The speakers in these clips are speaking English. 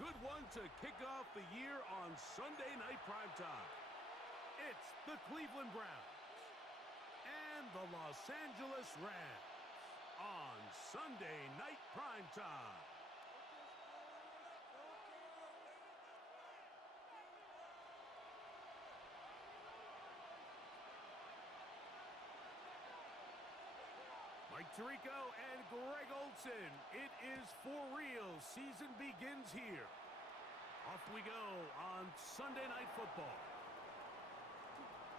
Good one to kick off the year on Sunday Night Primetime. It's the Cleveland Browns and the Los Angeles Rams on Sunday Night Primetime. Mike Tirico and Greg Olsen. It is for real. Season begins here. Off we go on Sunday Night Football.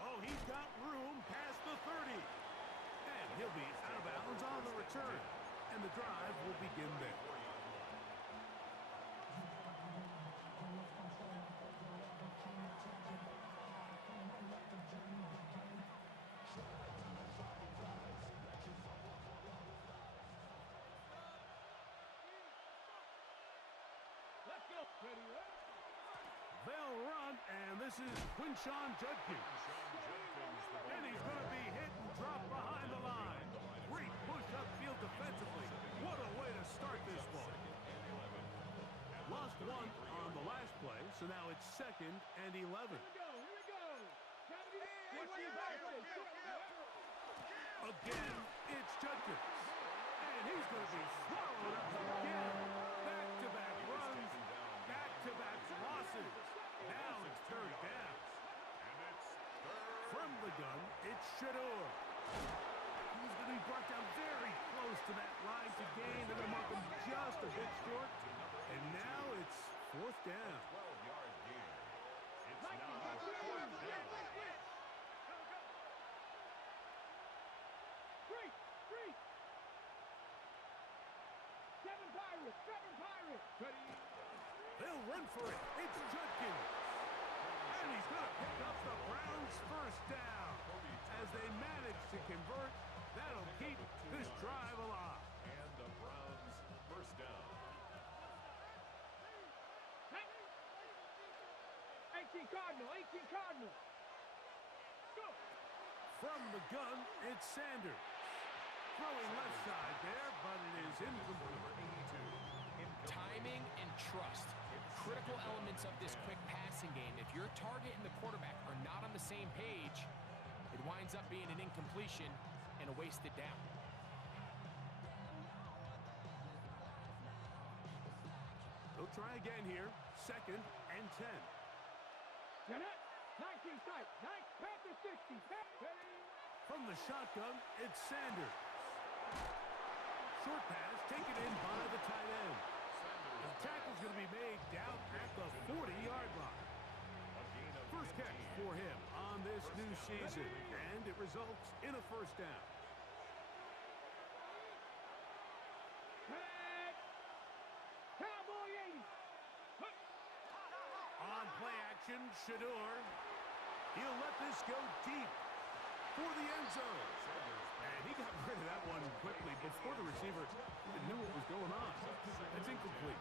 Oh, he's got room past the 30. And he'll be out of bounds on the return. And the drive will begin there. Let's go. They'll run, and this is Quinshon Judkins. And he's going to be hit and dropped behind the line. Great push upfield defensively. What a way to start this ball. Lost one on the last play, so now it's 2nd and 11. Here we go. Again, it's Judkins. And he's going to be swallowed up again. Back-to-back runs, back-to-back losses. Now it's 3rd down. From the gun, it's Shador. He's going to be brought down very close to that line to gain. They're going to mark him just a bit short. And now it's 4th down. 12-yard gain. It's now 4th down. Free. 7 Pirates. They'll run for it. It's Judkins. And he's going to pick up the Browns' 1st down. As they manage to convert, that'll keep this drive alive. And the Browns' 1st down. 18 Cardinal. Go. From the gun, it's Sanders. Throwing left side there, but it is incomplete. Timing and trust, critical elements of this quick passing game. If your target and the quarterback are not on the same page, it winds up being an incompletion and a wasted down. They'll try again here. 2nd and 10. 19 tight. Panther 60. From the shotgun, it's Sanders. Short pass taken in by the tight end. The tackle's going to be made down at the 40-yard line. First catch for him on this new season, and it results in a 1st down. Cowboy 80. On play action, Shador. He'll let this go deep for the end zone. And he got rid of that one quickly before the receiver even knew what was going on. It's incomplete.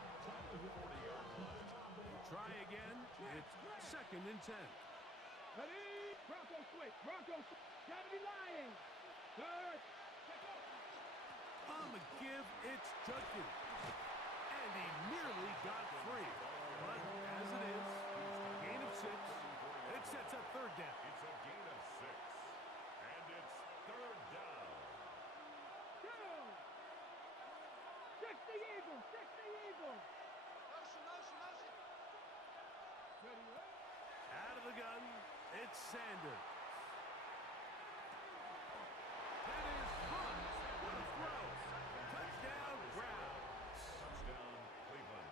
Try again. It's 2nd and 10. Ready? Broncos switch. Gotta be lying. Third. On the give, it's Judkins. And he nearly got free. But as it is, gain of 6. It sets up 3rd down. It's a gain of 6. And it's 3rd down. 60 Eagles. Out of the gun, it's Sanders. That is Hunt. What a throw. Touchdown, Browns. Touchdown, Cleveland.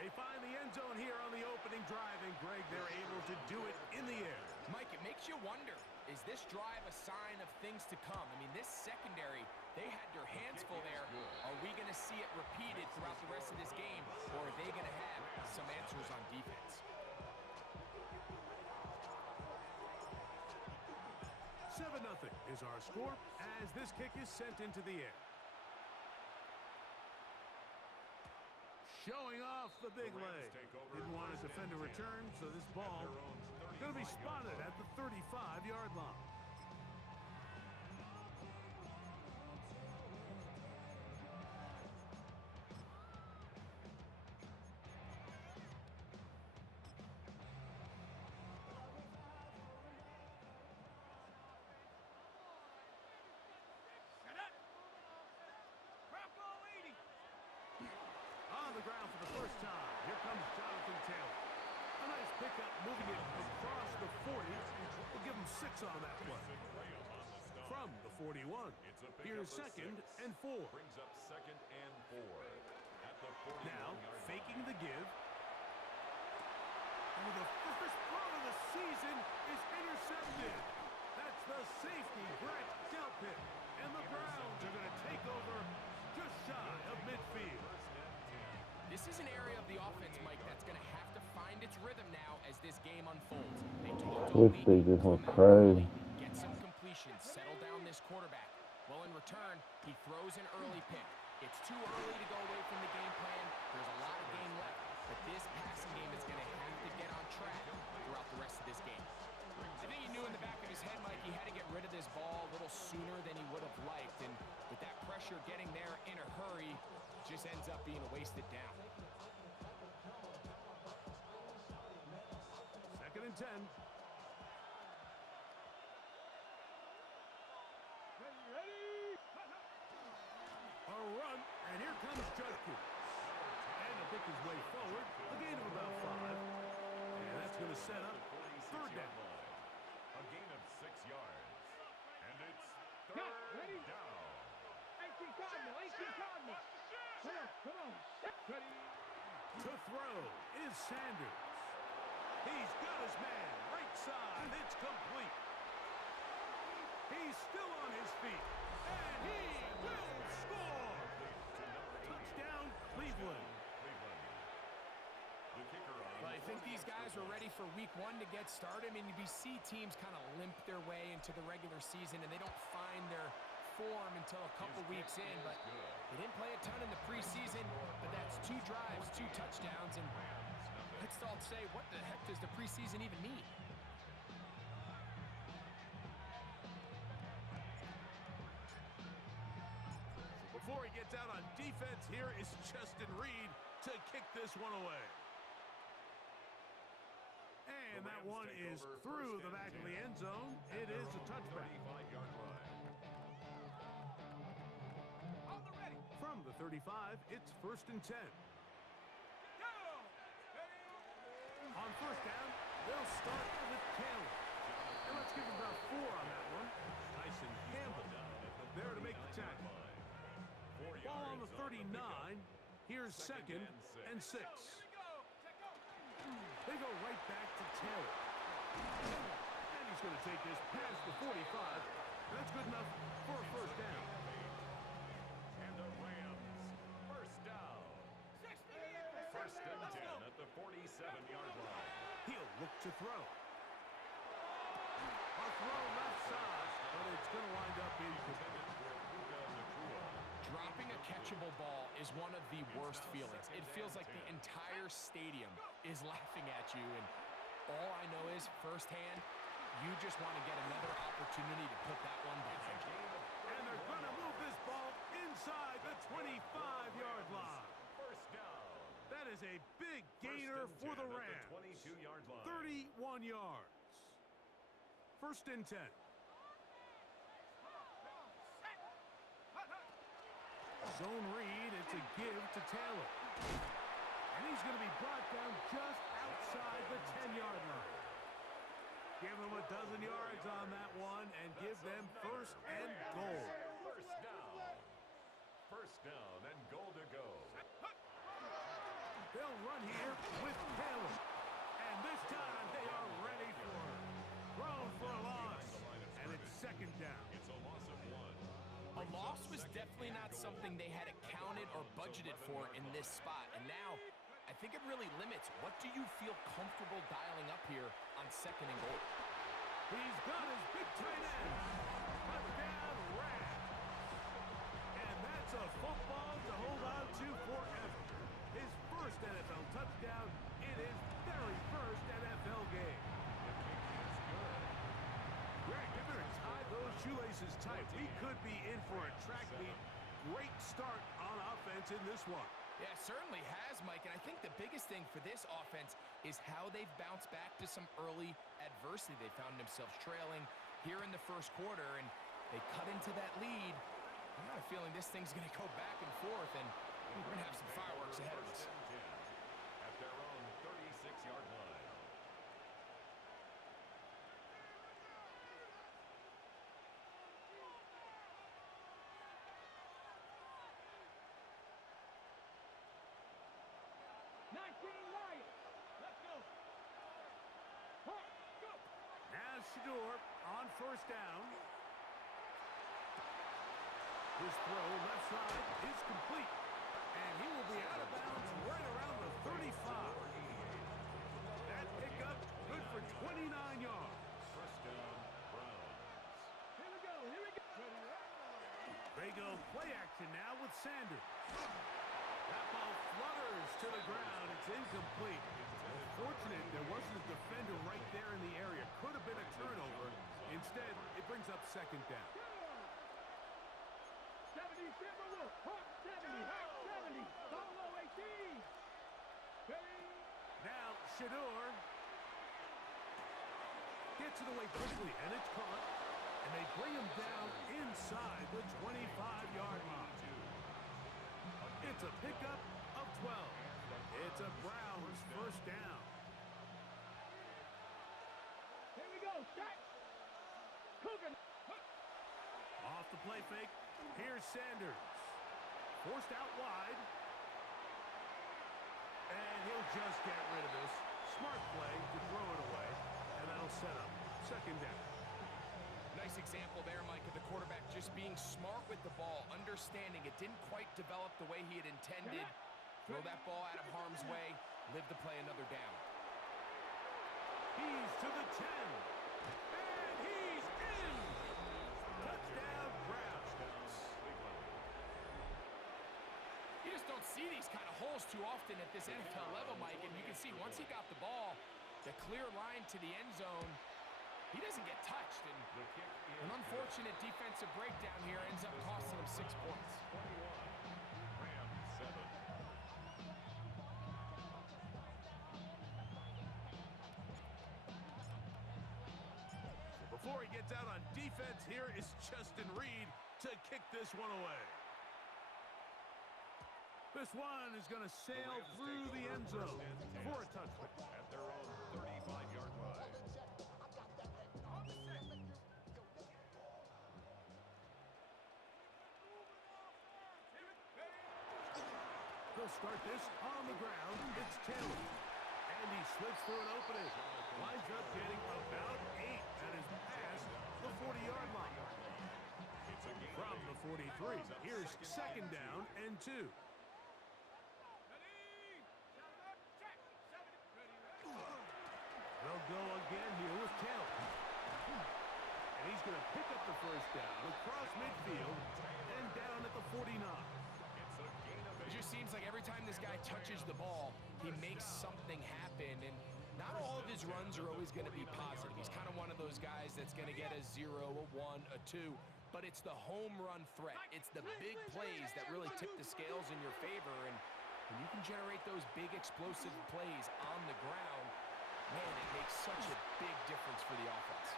They find the end zone here on the opening drive, and Greg, they're able to do it in the air. Mike, it makes you wonder, is this drive a sign of things to come? I mean, this secondary, they had their hands full there. Are we going to see it repeated throughout the rest of this game, or are they going to have some answers on defense? 7-0 is our score as this kick is sent into the air. Showing off the big leg. Didn't want to defend a return, so this ball going to be spotted at the 35-yard line. the ground for the first time. Here comes Jonathan Taylor. A nice pickup moving it across the 40. We'll give him 6 on that play. From the 41, here's 2nd and 4. Brings up 2nd and 4. At the 41 Now, yard faking line. the give. Oh, the first throw of the season is intercepted. That's the safety, Brett Delpit. And the Browns are going to take over just shy of midfield. This is an area of the offense, Mike, that's going to have to find its rhythm now as this game unfolds. They talked all week, This just went come out crazy. early, get some completions, settle down this quarterback. Well, in return, he throws an early pick. It's too early to go away from the game plan. There's a lot of game left, but this passing game is going to have to get on track throughout the rest of this game. I think he knew in the back of his head, Mike, he had to get rid of this ball a little sooner than he would have liked, and with that pressure getting there in a hurry, just ends up being a wasted down. 2nd and 10. Ready? A run, and here comes Judkins. And to pick his way forward, a gain of about 5. And that's going to set up 3rd down. A gain of 6 yards. And it's Cut. 3rd Ready? down. 18 Cardinal. 18 Cardinal. Come on. Ready? To throw is Sanders. He's got his man. Right side. It's complete. He's still on his feet. And he will score. Touchdown, Cleveland. The kicker on. Well, I think these guys are ready for week 1 to get started. I mean, we see teams kind of limp their way into the regular season, and they don't find their form until a couple weeks in. But they didn't play a ton in the preseason, but that's 2 drives, 2 touchdowns, and let's all say, what the heck does the preseason even mean? Before he gets out on defense, here is Justin Reed to kick this one away. And that one is through the back of the end zone. It is a touchback. 35-yard line. From the 35, it's 1st and 10. On 1st down, they'll start with Taylor. And let's give him about 4 on that one. Tyson Campbell there to make the tackle. Ball on the 39. Here's 2nd and 6. They go right back to Taylor. And he's going to take this past the 45. That's good enough for a 1st down. And the Rams, 1st down. 1st and 10 at the 47-yard line. He'll look to throw. A throw left side, but it's going to wind up incomplete. Dropping a catchable ball is one of the worst feelings. It feels like the entire stadium is laughing at you, and all I know is firsthand, you just want to get another opportunity to put that one behind you. And they're going to move this ball inside the 25-yard line. 1st down. That is a big gainer for the Rams. 22-yard line. 31 yards. 1st and 10. Zone read, it's a give to Taylor. And he's going to be brought down just outside the 10-yard line. Give them a dozen yards on that one and give them 1st and goal. 1st down. 1st down and goal to go. They'll run here with Taylor. And this time they are ready for it. Thrown for a loss. And it's 2nd down. It's a loss of 1. A loss was definitely not something they had accounted or budgeted for in this spot. And now, I think it really limits what do you feel comfortable dialing up here on 2nd and goal. He's got his big tight end. Touchdown, Rams. And that's a football to hold on to forever. His 1st NFL touchdown in his very 1st NFL game. Greg, you better tie those shoelaces tight. We could be in for a track meet. Great start on offense in this one. Yeah, it certainly has, Mike, and I think the biggest thing for this offense is how they've bounced back to some early adversity. They found themselves trailing here in the 1st quarter, and they cut into that lead. I got a feeling this thing's going to go back and forth, and we're going to have some fireworks ahead of us. Shador on first down. His throw left side is complete. And he will be out of bounds right around the 35. That pickup good for 29 yards. First down, Browns. Here we go. Here we go. They go play action now with Sanders. That ball flutters to the ground. It's incomplete. Fortunate there wasn't a defender right there in the area. Could have been a turnover. Instead, it brings up second down. 70, Timberwolves. Hawk 70, Hawk 70. Solo 18. Now, Shador gets it away quickly, and it's caught. And they bring him down inside the 25-yard line. It's a pickup of 12. It's a Browns first down. Here we go. Shaq. Cooking. Off the play fake. Here's Sanders. Forced out wide. And he'll just get rid of this. Smart play to throw it away. And that'll set up second down. Nice example there, Mike, of the quarterback just being smart with the ball, understanding it didn't quite develop the way he had intended. Throw that ball out of harm's way, live to play another down. He's to the 10. And he's in. Touchdown, Browns. You just don't see these kind of holes too often at this NFL level, Mike, and you can see once he got the ball, the clear line to the end zone, he doesn't get touched, and an unfortunate defensive breakdown here ends up costing him 6 points. 21, Rams 7. Before he gets out on defense, here is Justin Reed to kick this one away. This one is going to sail through the end zone for a touchdown. At their own 35-yard line. They'll start this on the ground. It's Taylor. And he slips through an opening. Winds up getting about 8 at his past the 40-yard line. From the 43, here's second down and 2. They'll go again here with Taylor. And he's going to pick up the first down across midfield and down at the 49. It just seems like every time this guy touches the ball, he makes something happen, and not all of his runs are always going to be positive. He's kind of one of those guys that's going to get a 0, a 1, a 2, but it's the home run threat. It's the big plays that really tip the scales in your favor, and when you can generate those big explosive plays on the ground, man, it makes such a big difference for the offense.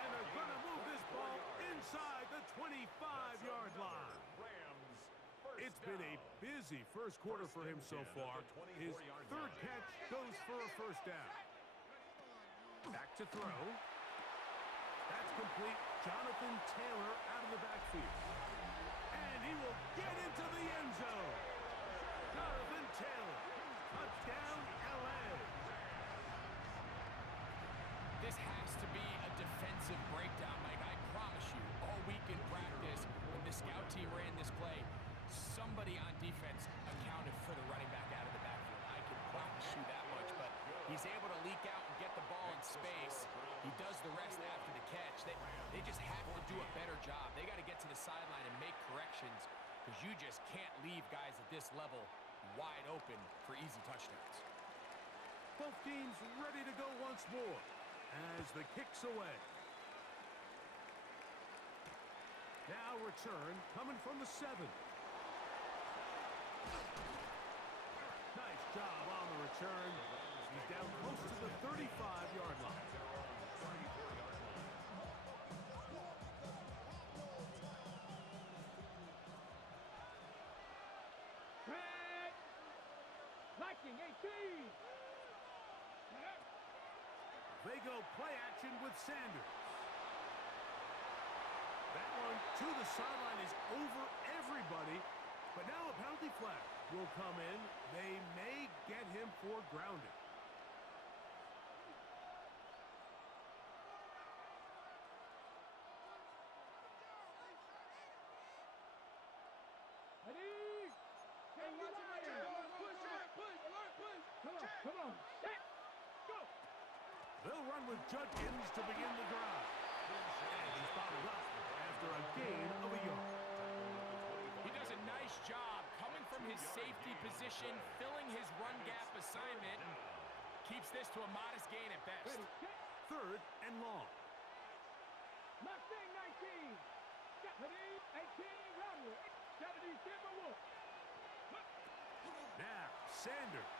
And they're going to move this ball inside the 25-yard line. It's been a busy first quarter for him so far. His third catch goes for a first down. Back to throw. That's complete. Jonathan Taylor out of the backfield. And he will get into the end zone. Jonathan Taylor. Touchdown, LA. This has to be a defensive breakdown, Mike. I promise you, all week in practice, when the scout team ran this play, somebody on defense accounted for the running back out of the backfield. I can promise you that much, but he's able to leak out and get the ball in space. He does the rest after the catch. They just have to do a better job. They got to get to the sideline and make corrections because you just can't leave guys at this level wide open for easy touchdowns. Both teams ready to go once more as the kick's away. Now return coming from the 7. Nice job on the return. He's down close to the 35-yard line. Viking 18. They go play action with Sanders. That one to the sideline is over everybody. But now a penalty flag will come in. They may get him for grounding. Come on. Set. Go. They'll run with Judkins to begin the drive. And he's bottled up after a gain of a yard. He does a nice job coming from his safety position, filling his run gap assignment. Keeps this to a modest gain at best. Ready. Set. 3rd and long. Mustang 19. Ready. 18. Runway. 70. Timberwolf. Now, Sanders.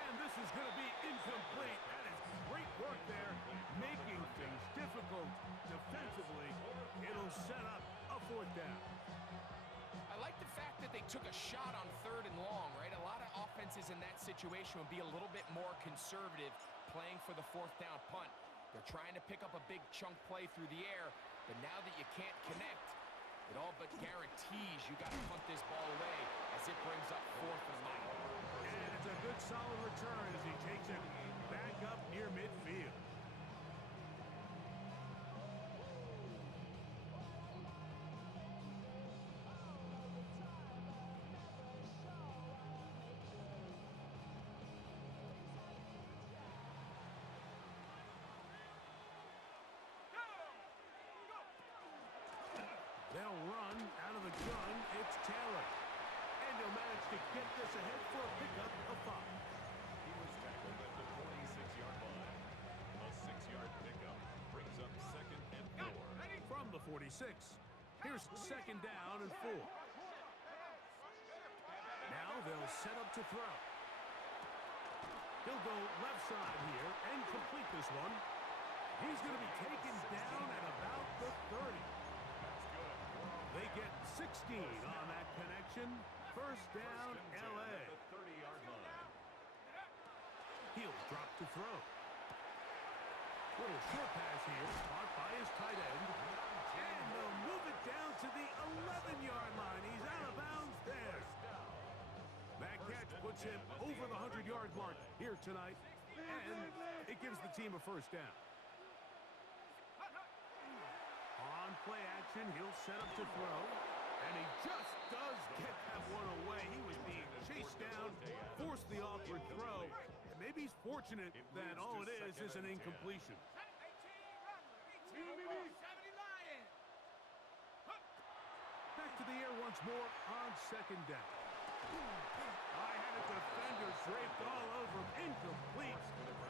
And this is going to be incomplete. That is great work there, making things difficult defensively. It'll set up a 4th down. I like the fact that they took a shot on 3rd and long, right? A lot of offenses in that situation would be a little bit more conservative playing for the 4th down punt. They're trying to pick up a big chunk play through the air, but now that you can't connect, it all but guarantees you got to punt this ball away as it brings up 4th and long. And it's a good solid return as he takes it back up near midfield. They'll run out of the gun. It's Taylor. And he'll manage to get this ahead for a pickup of 5. He was tackled at the 46-yard line. A 6-yard pickup brings up 2nd and 4. From the 46. Here's 2nd down and 4. Now they'll set up to throw. He'll go left side here and complete this one. He's going to be taken down at about the 30. They get 16 on that connection. 1st down, L.A. The 30-yard line. He'll drop to throw. Little short pass here, caught by his tight end. And they'll move it down to the 11-yard line. He's out of bounds there. That catch puts him over the 100-yard mark here tonight. And it gives the team a 1st down. On play action, he'll set up to throw. And he just does get that one away. He was being chased down, forced the awkward throw. And maybe he's fortunate that all it is an incompletion. Back to the air once more on 2nd down. I had a defender draped all over him. Incomplete.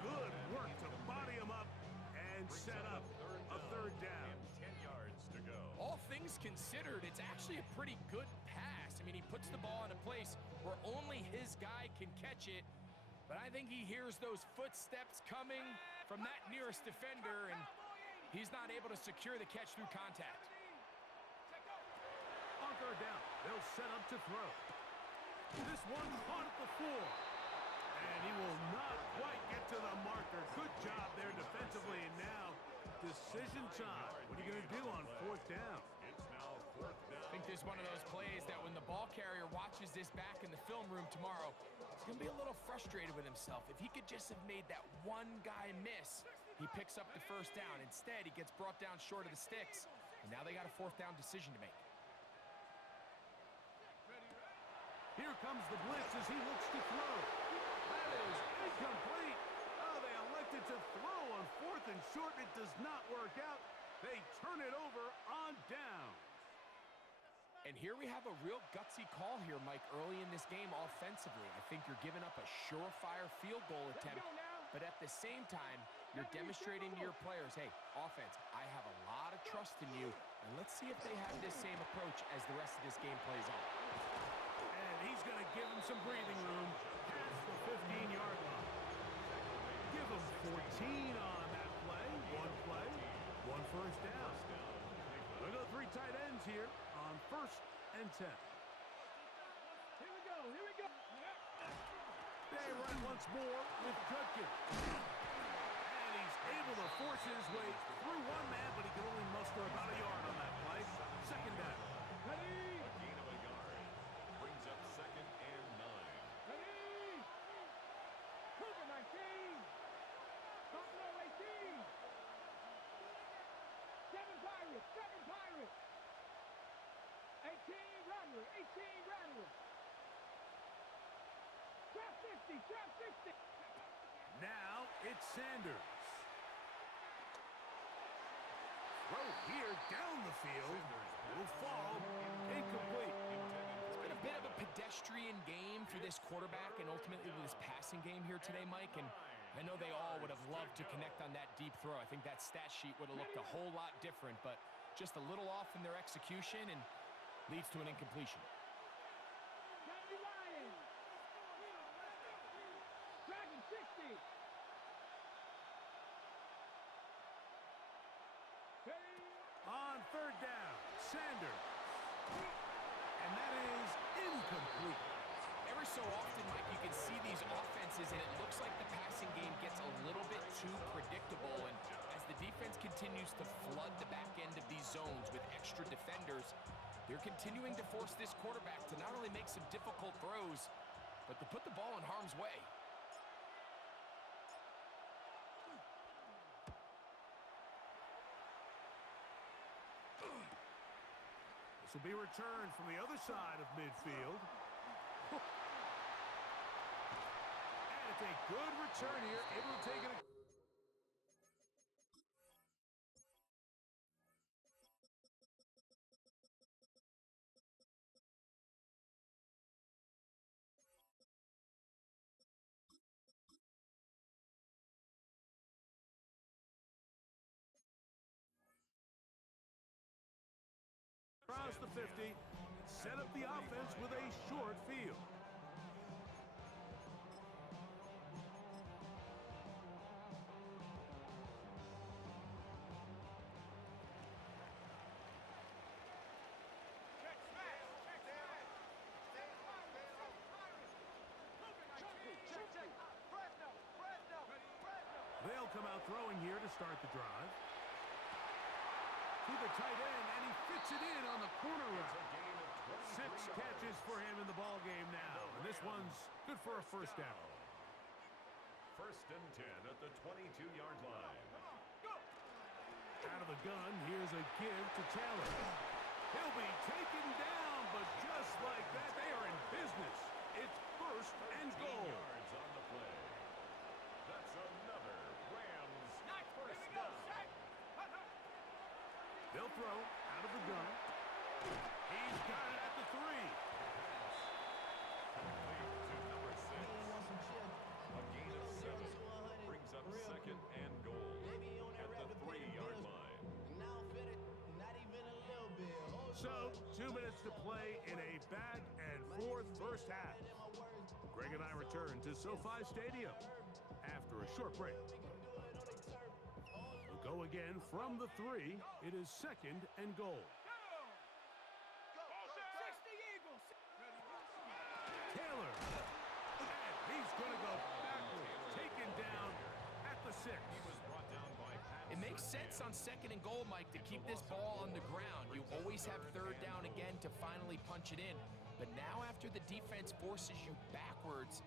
Good work to body him up and set up a 3rd down. 10 yards to go. All things considered, it's actually a pretty good pass. I mean, he puts the ball in a place where only his guy can catch it. But I think he hears those footsteps coming from that nearest defender, and he's not able to secure the catch through contact. On 3rd down, they'll set up to throw. This one caught at the 4. And he will not quite get to the marker. Good job there defensively. And now, decision time. What are you going to do on 4th down? It's now 4th down. I think this is one of those plays that when the ball carrier watches this back in the film room tomorrow, he's going to be a little frustrated with himself. If he could just have made that one guy miss, he picks up the 1st down. Instead, he gets brought down short of the sticks. And now they got a 4th down decision to make. Here comes the blitz as he looks to throw. That is incomplete. Oh, they elected to throw on 4th and short. It does not work out. They turn it over on down. And here we have a real gutsy call here, Mike, early in this game offensively. I think you're giving up a surefire field goal attempt, but at the same time, you're demonstrating to your players, hey, offense, I have a lot of trust in you, and let's see if they have this same approach as the rest of this game plays on. And he's going to give him some breathing room past the 15-yard line. Give him 14 on that play. One 1st down. We'll go 3 tight ends here on 1st and 10. Here we go. They run once more with Judkins. And he's able to force his way through one man, but he can only muster about a yard on that play. 2nd down. Ready. A gain of a yard brings up 2nd and 9. Ready. Cougar 19. Buffalo 18. 7 Pirates. 18 Rattler. Trap 60. Now it's Sanders. Throw here down the field. Will fall incomplete. It's been a bit of a pedestrian game for this quarterback and ultimately this passing game here today, Mike. And I know they all would have loved to connect on that deep throw. I think that stat sheet would have looked a whole lot different, but just a little off in their execution and leads to an incompletion. County Lions. Dragon 60. On third down, Sanders. And that is incomplete. Every so often, Mike, you can see these offenses, and it looks like the passing game gets a little bit too predictable. And as the defense continues to flood the back end of these zones with extra defenders, they're continuing to force this quarterback to not only make some difficult throws, but to put the ball in harm's way. This will be returned from the other side of midfield. And it's a good return here, able to take it. Across the 50, set up the offense with a short field. They'll come out throwing here to start the drive. To the tight end, and he fits it in on the corner route. 6 catches for him in the ball game now, and this one's good for a first down. First and 10 at the 22-yard line. Out of the gun, here's a give to Taylor. He'll be taken down, but just like that, they are in business. It's first and goal. Yards on the play. That's another Rams first down. They'll throw out of the gun. He's got it at the 3. Complete to number 6. A gain of 7 brings up second and goal at the 3-yard line. So, 2 minutes to play in a back-and-forth first half. Greg and I return to SoFi Stadium after a short break. We'll go again from the 3. It is second and goal. Taylor. And he's going to go backwards. Taken down at the 6. It makes sense on second and goal, Mike, to keep this ball on the ground. You always have third down again to finally punch it in. But now after the defense forces you backwards,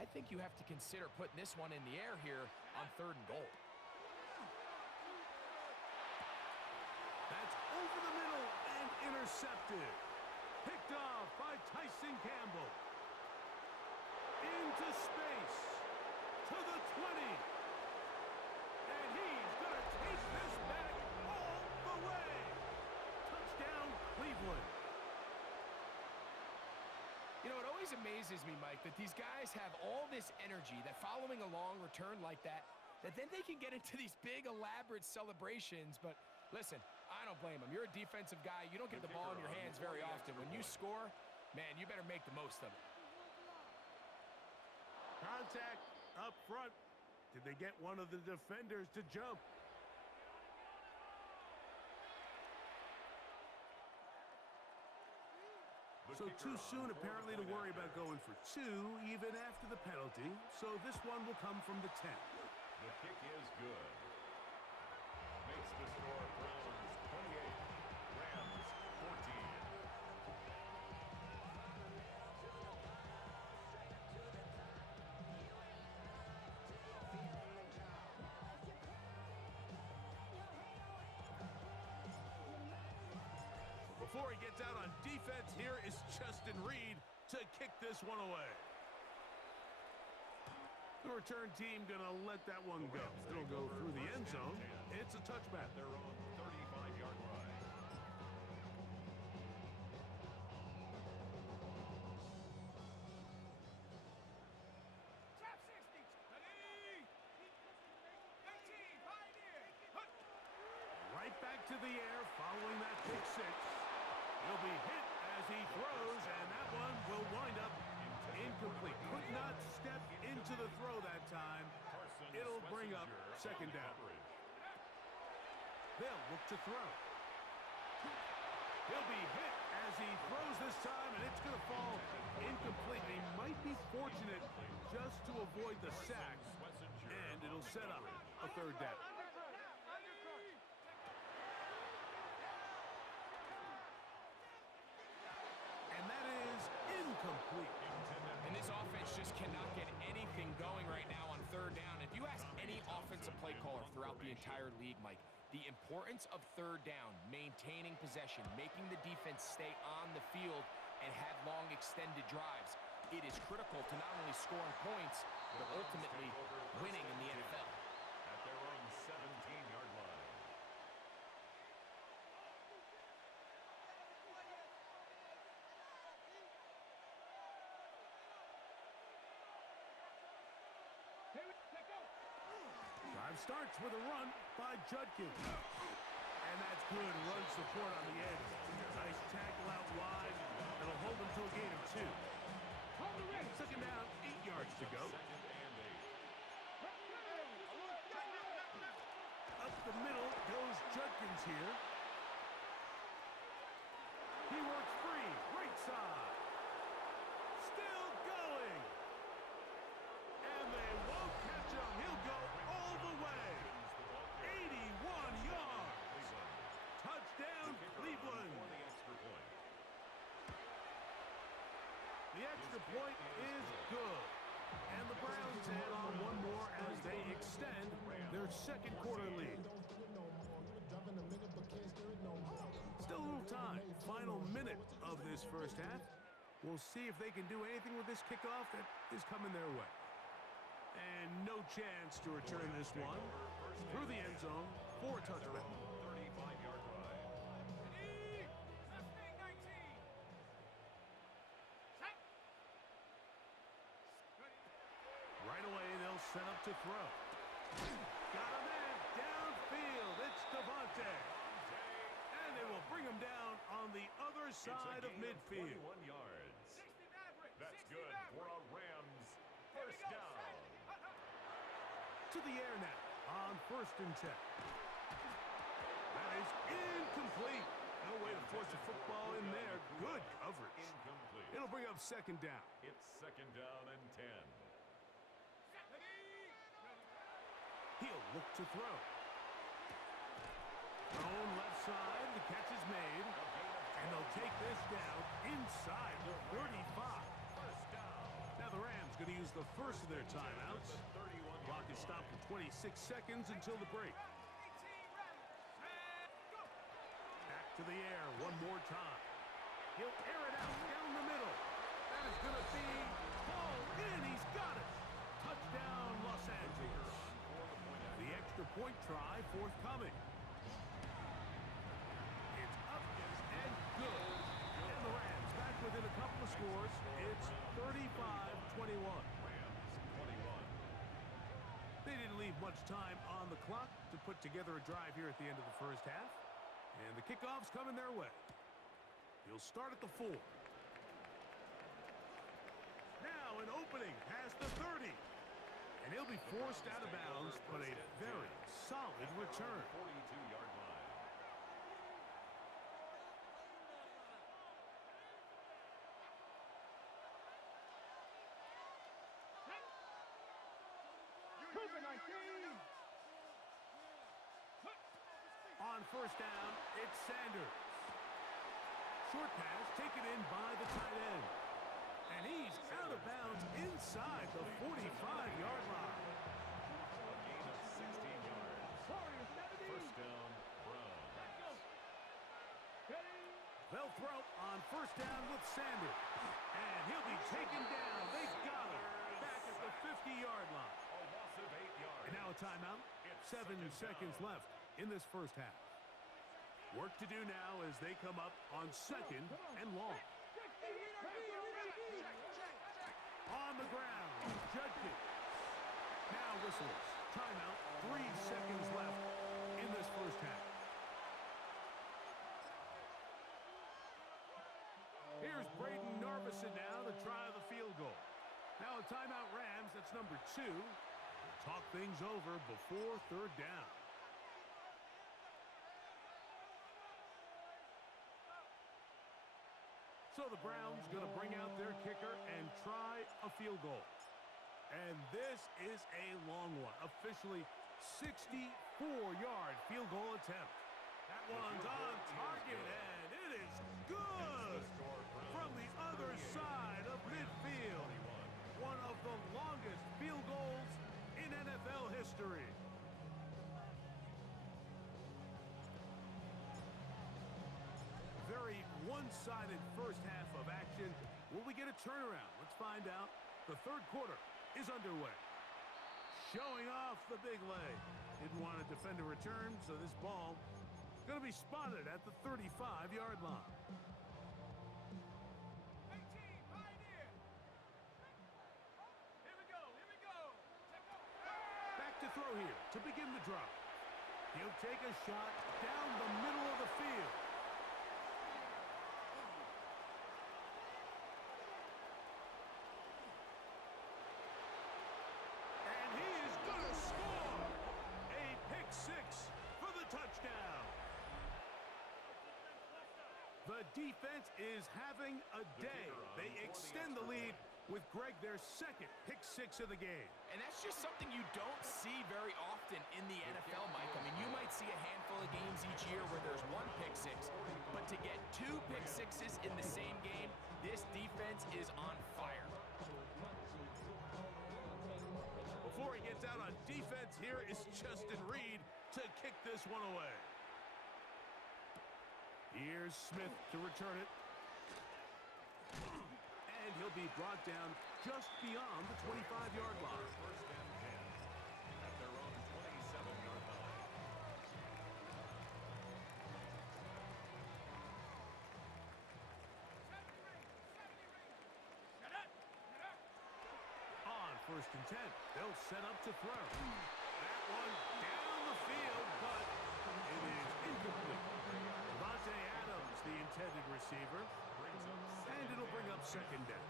I think you have to consider putting this one in the air here on third and goal. That's over the middle and intercepted. Picked off by Tyson Campbell. Into space. To the 20. And he's going to take this back all the way. Touchdown, Cleveland. You know, it always amazes me, Mike, that these guys have all this energy, that following a long return like that then they can get into these big, elaborate celebrations. But listen, I don't blame them. You're a defensive guy. You don't get the ball in your hands very often. When you score, man, you better make the most of it. Contact up front. Did they get one of the defenders to jump? So too soon, apparently, to worry about going for 2, even after the penalty. So this one will come from the 10. The kick is good. Makes the score Browns 28, Rams 14. Before he gets out on defense, here is Justin Reed to kick this one away. The return team going to let that one go. It'll go through the end zone. It's a touchback. At their own 35-yard line. Right back to the air following that pick six. He'll be hit as he throws, and that one will wind up incomplete. Could not step into the throw that time. It'll bring up second down. They'll look to throw. He'll be hit as he throws this time, and it's going to fall incomplete. He might be fortunate just to avoid the sack, and it'll set up a third down. And that is incomplete. And this offense just cannot get anything going right now on third down. If you ask any offensive play caller throughout the entire league, Mike, the importance of third down, maintaining possession, making the defense stay on the field and have long extended drives, it is critical to not only scoring points, but ultimately winning in the NFL. At their own 17-yard line. Drive starts with a run by Judkins. And that's good run support on the edge. Nice tackle out wide. It'll hold them to a gain of 2. Second down, 8 yards to go. Up the middle goes Judkins here. He works free, right side. Still going. And they won't catch him. He'll go all the way. 81 yards. Touchdown, Cleveland. The extra point is good. And the Browns add on one more as they extend their second quarter lead. Still a little time. Final minute of this first half. We'll see if they can do anything with this kickoff that is coming their way. And no chance to return this one through the end zone for a touchback. 35-yard line. Right away, they'll set up to throw. Got a man downfield. It's Devontae. And they will bring him down on the other side of midfield. 21 yards. That's good for a Rams first down. To the air now on 1st and 10. That is incomplete. No way to force a football in there. Good coverage. Incomplete. It'll bring up second down. It's second down and 10. He'll look to throw. Thrown left side. The catch is made. And they'll take this down inside the 35. First down. Now the Rams going to use the first of their timeouts. Clock is stopped at 26 seconds until the break. Back to the air one more time. He'll air it out down the middle. That is going to be hauled in. He's got it. Touchdown, Los Angeles. The extra point try forthcoming. It's up and good. And the Rams back within a couple of scores. It's 35-21. They didn't leave much time on the clock to put together a drive here at the end of the first half. And the kickoff's coming their way. He'll start at the 4. Now an opening past the 30. And he'll be forced out of bounds, but a very solid return. 42-yard line. On first down, it's Sanders. Short pass taken in by the tight end. And he's out of bounds inside the 45-yard line. A gain of 16 yards. First down, Browns. They'll throw on first down with Sanders. And he'll be taken down. They got him back at the 50-yard line. Now a timeout. 7 seconds left in this first half. Work to do now as they come up on 2nd and long. On the ground, Judkins. Now whistles. Timeout. 3 seconds left in this first half. Here's Braden Narvison now to try the field goal. Now a timeout Rams. That's number 2. Talk things over before 3rd down. So the Browns going to bring out their kicker and try a field goal. And this is a long one. Officially 64-yard field goal attempt. That one's on target, and it is good from the other side of midfield. One of the longest field goals in NFL history. Very one-sided first half of action. Will we get a turnaround? Let's find out. The 3rd quarter is underway. Showing off the big leg. Didn't want to defend a return, so this ball is going to be spotted at the 35-yard line. Back to throw here to begin the drive. He'll take a shot down the middle of the field. The defense is having a day. They extend the lead with Greg their 2nd pick 6 of the game. And that's just something you don't see very often in the NFL, Mike. I mean, you might see a handful of games each year where there's 1 pick 6, but to get 2 pick 6s in the same game, this defense is on fire. Before he gets out on defense, here is Justin Reed to kick this one away. Here's Smith to return it. And he'll be brought down just beyond the 25-yard line. 1st and 10 at their own 27-yard line. On 1st and 10, they'll set up to throw. That one down the field, but it is incomplete. The intended receiver, and it'll bring up 2nd down.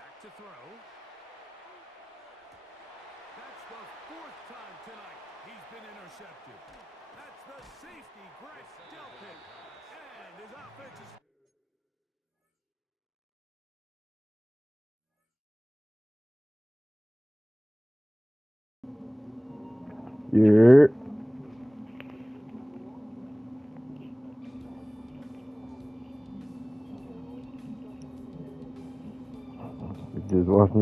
Back to throw. That's the 4th time tonight he's been intercepted. That's the safety, Greg Delpit, and his offense is... Yeah. Just watch me.